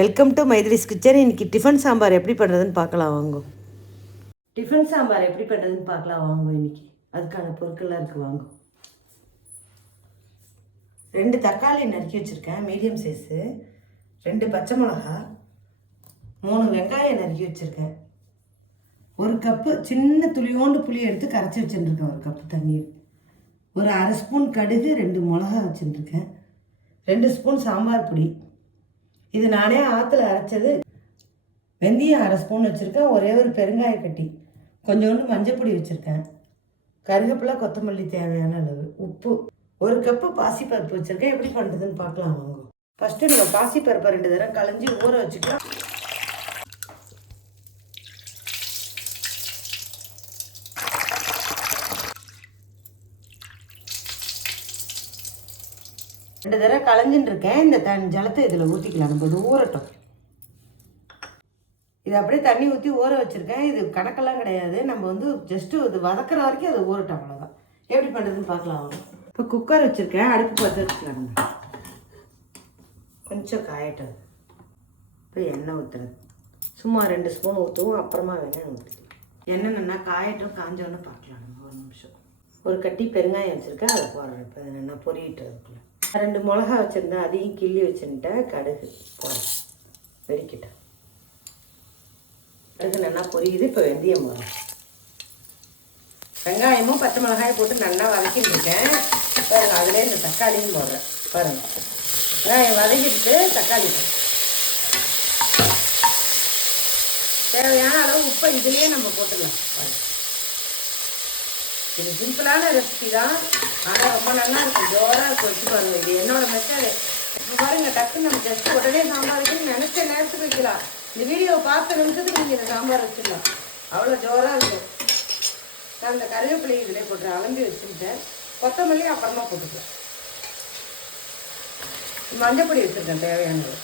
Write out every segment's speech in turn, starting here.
Welcome to Mythili's kitchen. இன்றைக்கி tiffin sambar எப்படி பண்ணுறதுன்னு பார்க்கலாம் வாங்க. டிஃபன் சாம்பார் எப்படி பண்ணுறதுன்னு பார்க்கலாம் வாங்க. இன்றைக்கி அதுக்கான பொருட்கள்லாம் இருக்குது வாங்க. 2 தக்காளி நறுக்கி வச்சுருக்கேன் மீடியம் சைஸு, 2 பச்சை மிளகா, 3 வெங்காயம் நறுக்கி வச்சுருக்கேன், 1 கப்பு சின்ன துளியோண்டு புளி எடுத்து கரைச்சி வச்சுருக்கேன், 1 கப்பு தண்ணீர், ஒரு அரை ஸ்பூன் கடுகு, 2 மிளகா வச்சுருக்கேன், 2 ஸ்பூன் சாம்பார் பொடி, இது நானே ஆற்றுல அரைச்சது, வெந்தயம் அரை ஸ்பூன் வச்சுருக்கேன், ஒரே ஒரு பெருங்காய கட்டி, கொஞ்சோண்டு மஞ்சப்பொடி வச்சுருக்கேன், கருவேப்பிலை கொத்தமல்லி தேவையான அளவு, உப்பு, 1 கப்பு பாசிப்பருப்பு வச்சுருக்கேன். எப்படி பண்ணுறதுன்னு பார்க்கலாம் வாங்க. ஃபஸ்ட்டு நம்ம பாசிப்பருப்பை 2 தடவை களைஞ்சி ஊற வச்சுக்கலாம். ரெண்டு தடவை களைஞ்சின்னு இருக்கேன். இந்த ஜலத்தை இதில் ஊற்றிக்கலாம். நம்ம இது ஊறட்டும். இது அப்படியே தண்ணி ஊற்றி ஊற வச்சுருக்கேன். இது கணக்கெல்லாம் கிடையாது. நம்ம ஜஸ்ட்டு இது வதக்கிற வரைக்கும் அது ஊறட்டும், அவ்வளோதான். எப்படி பண்ணுறதுன்னு பார்க்கலாம். இப்போ குக்கர் வச்சுருக்கேன், அடுப்பு பற்ற வச்சுக்கலாம். நம்ம கொஞ்சம் காயட்டும். இப்போ எண்ணெய் ஊற்றுறது சும்மா 2 ஸ்பூன் ஊற்றுவோம், அப்புறமா வெண்ணெய் ஊற்றிக்கலாம். எண்ணெய் நல்லா காயட்டும், காஞ்சோன்னு பார்க்கலாம். நம்ம ஒரு நிமிஷம். ஒரு கட்டி பெருங்காயம் வச்சுருக்கேன், அதை போடுறேன். இப்போ நல்லா பொரியிட்டுறதுக்குள்ள 2 மிளகா வச்சுருந்தேன், அதையும் கிள்ளி வச்சுருந்தேன். கடுகு போடுறேன், வெடிக்கிட்டேன். கடுகு நல்லா பொரியுது. இப்போ வெந்தயம் போடுறேன். வெங்காயமும் பச்சை மிளகாயும் போட்டு நல்லா வதக்கிட்டு இருக்கேன். பாருங்கள், அதிலே இந்த தக்காளியும் போடுறேன். பாருங்கள், வெங்காயம் வதக்கிட்டு தக்காளி தேவையான அளவு உப்பை இதுலேயே நம்ம போட்டுக்கலாம். பாருங்கள், இது சிம்பிளான ரெசிபி தான், ஆனால் ரொம்ப நல்லா இருக்கும். ஜோராக இருக்கும். வச்சு பாருங்கள், இது என்னோட மெத்தடு. பாருங்கள், டக்குன்னு நம்ம ஜஸ்ட்டு உடனே சாம்பார் வைக்கணும், நினச்ச நேரத்துக்கு வைக்கலாம். இந்த வீடியோவை பார்த்த நிமிஷத்துக்கு நீங்கள் இந்த சாம்பார் வச்சிடலாம், அவ்வளோ ஜோராக இருக்கும். நான் இந்த கருவேப்பிலை இதிலே போட்டுறேன், அலம்பி வச்சுருக்கேன். கொத்தமல்லி அப்புறமா போட்டுக்கலாம். மஞ்சப்பொடி வச்சுருக்கேன் தேவையானது.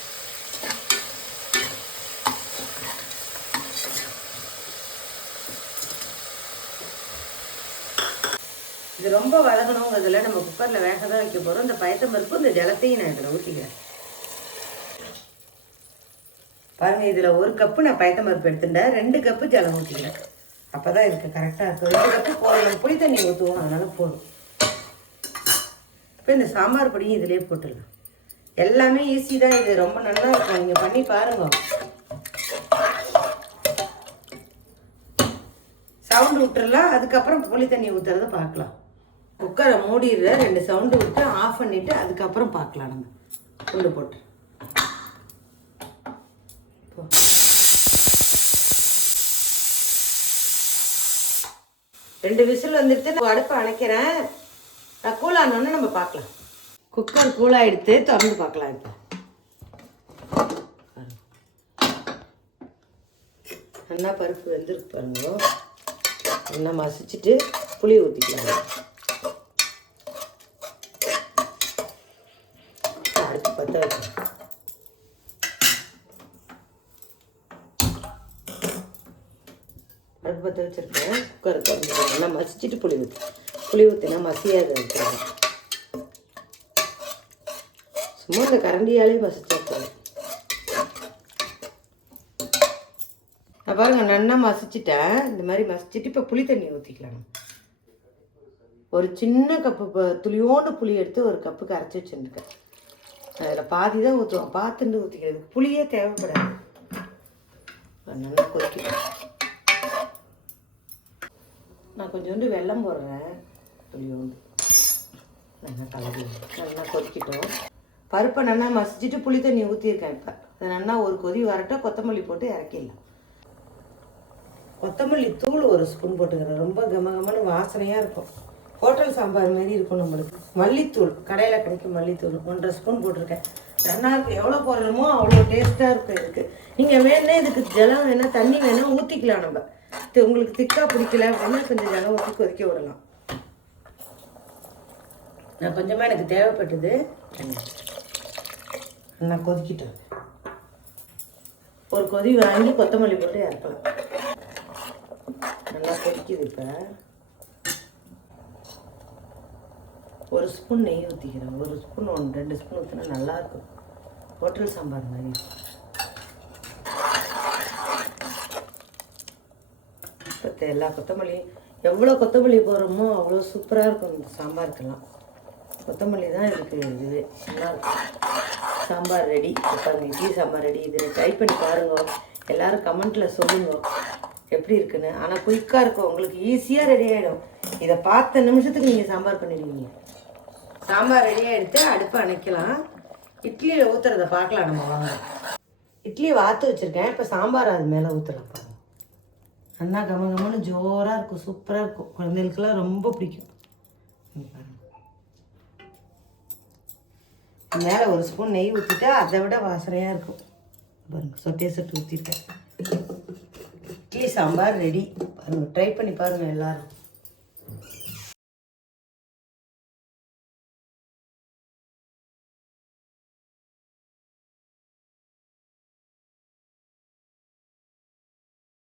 இது ரொம்ப வதங்கணுங்கிறதுல நம்ம குக்கரில் வேக தான் வைக்க போகிறோம். இந்த பயத்தம்பருப்பு இந்த ஜலத்தையும் நான் இதில் ஊற்றிக்கிறேன். பாருங்கள், இதில் 1 கப்பு நான் பயத்தம்பருப்பு எடுத்துட்டேன், 2 கப்பு ஜலம் ஊற்றிக்கிறேன். அப்போ தான் இதுக்கு கரெக்டாக இருக்கும். 2 கப்பு போடணும், புளி தண்ணி ஊற்றுவோம், அதனால் போதும். இப்போ இந்த சாம்பார் பொடியும் இதிலே போட்டுடலாம். எல்லாமே ஈஸி தான், இது ரொம்ப நல்லா இருக்கும். நீங்கள் பண்ணி பாருங்க. சவுண்டு விட்டுறலாம், அதுக்கப்புறம் புளி தண்ணி ஊற்றுறத பார்க்கலாம். குக்கரை மூடிடுற, 2 சவுண்டு விட்டு ஆஃப் பண்ணிவிட்டு அதுக்கப்புறம் பார்க்கலாம். நம்ம குண்டு போட்டு 2 விசில் வந்துட்டு அடுப்பை அணைக்கிறேன். நான் கூலானோன்னு நம்ம பார்க்கலாம். குக்கர் கூலாக எடுத்து திறந்து பார்க்கலாம். இப்போ நல்லா பருப்பு வெந்திருக்கு பாருங்க. நல்லா மசிச்சுட்டு புளி ஊற்றிக்கலாம். அடுப்பு பற்ற வைக்கலாம். அடுப்பு பற்ற வச்சுருக்கேன். குக்கருக்கு நல்லா மசிச்சுட்டு புளி ஊற்றினா மசியாது வைக்கிறாங்க. சும்மா இந்த கரண்டியாலே மசிச்சா போதும். பாருங்க, நல்லா மசிச்சுட்டேன். இந்த மாதிரி மசிச்சுட்டு இப்போ புளி தண்ணி ஊற்றிக்கலாம். ஒரு சின்ன கப்பு துளியோண்டு புளி எடுத்து 1 கப்பு கரைச்சி வச்சுருக்கேன். அதில் பாதி தான் ஊற்றுவோம், பார்த்துட்டு ஊற்றிக்கிறது. புளியே தேவைப்படாது. நல்லா கொதிக்கிட்டேன். நான் கொஞ்சோண்டு வெல்லம் போடுறேன், துளியோண்டு. நல்லா கலரி நல்லா கொதிக்கிட்டோம். பருப்பை நல்லா மசிச்சுட்டு புளி தண்ணி ஊற்றிருக்கேன். இப்போ அது நல்லா ஒரு கொதி வரட்டும், கொத்தமல்லி போட்டு இறக்கிடலாம். கொத்தமல்லி தூள் 1 ஸ்பூன் போட்டுக்கிறேன். ரொம்ப கமகமான வாசனையாக இருக்கும். ஹோட்டல் சாம்பார் மாரி இருக்கும் நம்மளுக்கு. மல்லித்தூள், கடையில் கிடைக்கும் மல்லித்தூள் 1.5 ஸ்பூன் போட்டிருக்கேன். நல்லா இருக்கும். எவ்வளோ போடுறோமோ அவ்வளோ டேஸ்ட்டாக இருக்கும். இதுக்கு நீங்கள் வேணா இதுக்கு ஜலம் வேணால் தண்ணி வேணால் ஊற்றிக்கலாம். நம்ம உங்களுக்கு திக்காக பிடிக்கல அப்படின்னா கொஞ்சம் ஜலம் ஊற்றி கொதிக்க விடலாம். நான் கொஞ்சமாக எனக்கு தேவைப்பட்டது. நல்லா கொதிக்கிட்டேன். ஒரு கொதி வாங்கி கொத்தமல்லி போட்டு இறக்கலாம். நல்லா கொதிக்குது. இப்போ 1 ஸ்பூன் நெய் ஊற்றிக்கிறேன். 1 ஸ்பூன் 2 ஸ்பூன் ஊற்றினா நல்லாயிருக்கும். ஹோட்டல் சாம்பார் மாதிரி. மற்ற எல்லா கொத்தமல்லியும் எவ்வளோ கொத்தமல்லி போடுறோமோ அவ்வளோ சூப்பராக இருக்கும் இந்த சாம்பாருக்கெல்லாம். கொத்தமல்லி தான் இதுக்கு இதுவே நல்லாயிருக்கும். சாம்பார் ரெடி. பாருங்கள், இட்லி சாம்பார் ரெடி. இதில் ட்ரை பண்ணி பாருங்க. எல்லோரும் கமெண்ட்டில் சொல்லுங்க எப்படி இருக்குன்னு. ஆனால் குயிக்காக இருக்கும், உங்களுக்கு ஈஸியாக ரெடி ஆகிடும். இதை பார்த்த நிமிஷத்துக்கு நீங்கள் சாம்பார் பண்ணிடுவீங்க. சாம்பார் ரெடியாக எடுத்து அடுப்பை அணைக்கலாம். இட்லியில் ஊற்றுறத பார்க்கலாம் நம்ம வாங்க. இட்லி வாத்து வச்சுருக்கேன். இப்போ சாம்பார் அது மேலே ஊற்றுறேன் பாருங்க. அண்ணா கமன்னு ஜோராக இருக்கும், சூப்பராக இருக்கும். குழந்தைகளுக்கெல்லாம் ரொம்ப பிடிக்கும். பாருங்க, மேலே ஒரு ஸ்பூன் நெய் ஊற்றிட்டா அதை விட வாசனையாக இருக்கும். பாருங்கள், சொட்டையை சொட்டு ஊற்றிட்டேன். இட்லி சாம்பார் ரெடி. பாருங்கள், ட்ரை பண்ணி பாருங்கள் எல்லோரும்.